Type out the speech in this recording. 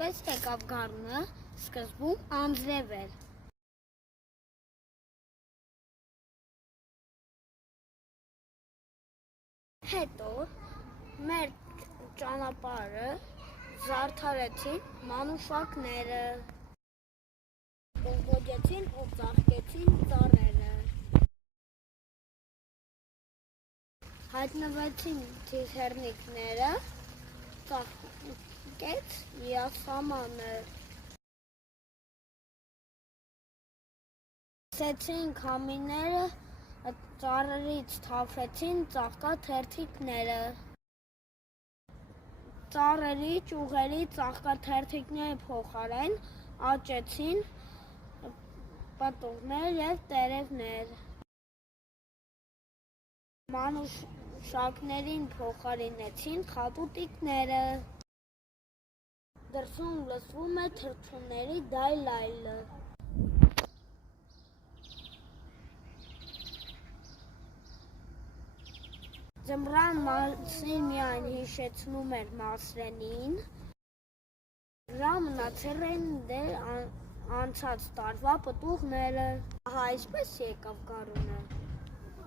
Այսպես եկավ գարունը, սկզբում անձրև էր։ Հետո մեր ճանապարհը զարդարեցին մանուշակները, բողբոջեցին ու ծաղկեցին ծառերը։ Հայտնվեցին թիթեռնիկները, ծաղկեց յասամանը։ Սեցին քամիները, ծառերից թափվեցին ծաղկաթերթիկները։ Ծառերի ճյուղերի ծաղկաթերթիկների փոխարեն աճեցին պտուղներ և տերևներ։ Մանուշակներին փոխարինեցին խատուտիկները։ Դրսում լսվում է թռչունների դայլայլը։ Ձմռան մասին միայն հիշեցնում էր Մասրենին, նրա մնացել էին դեռ անցած տարվա պտուղները։ Ահա այսպես եկավ գարունը։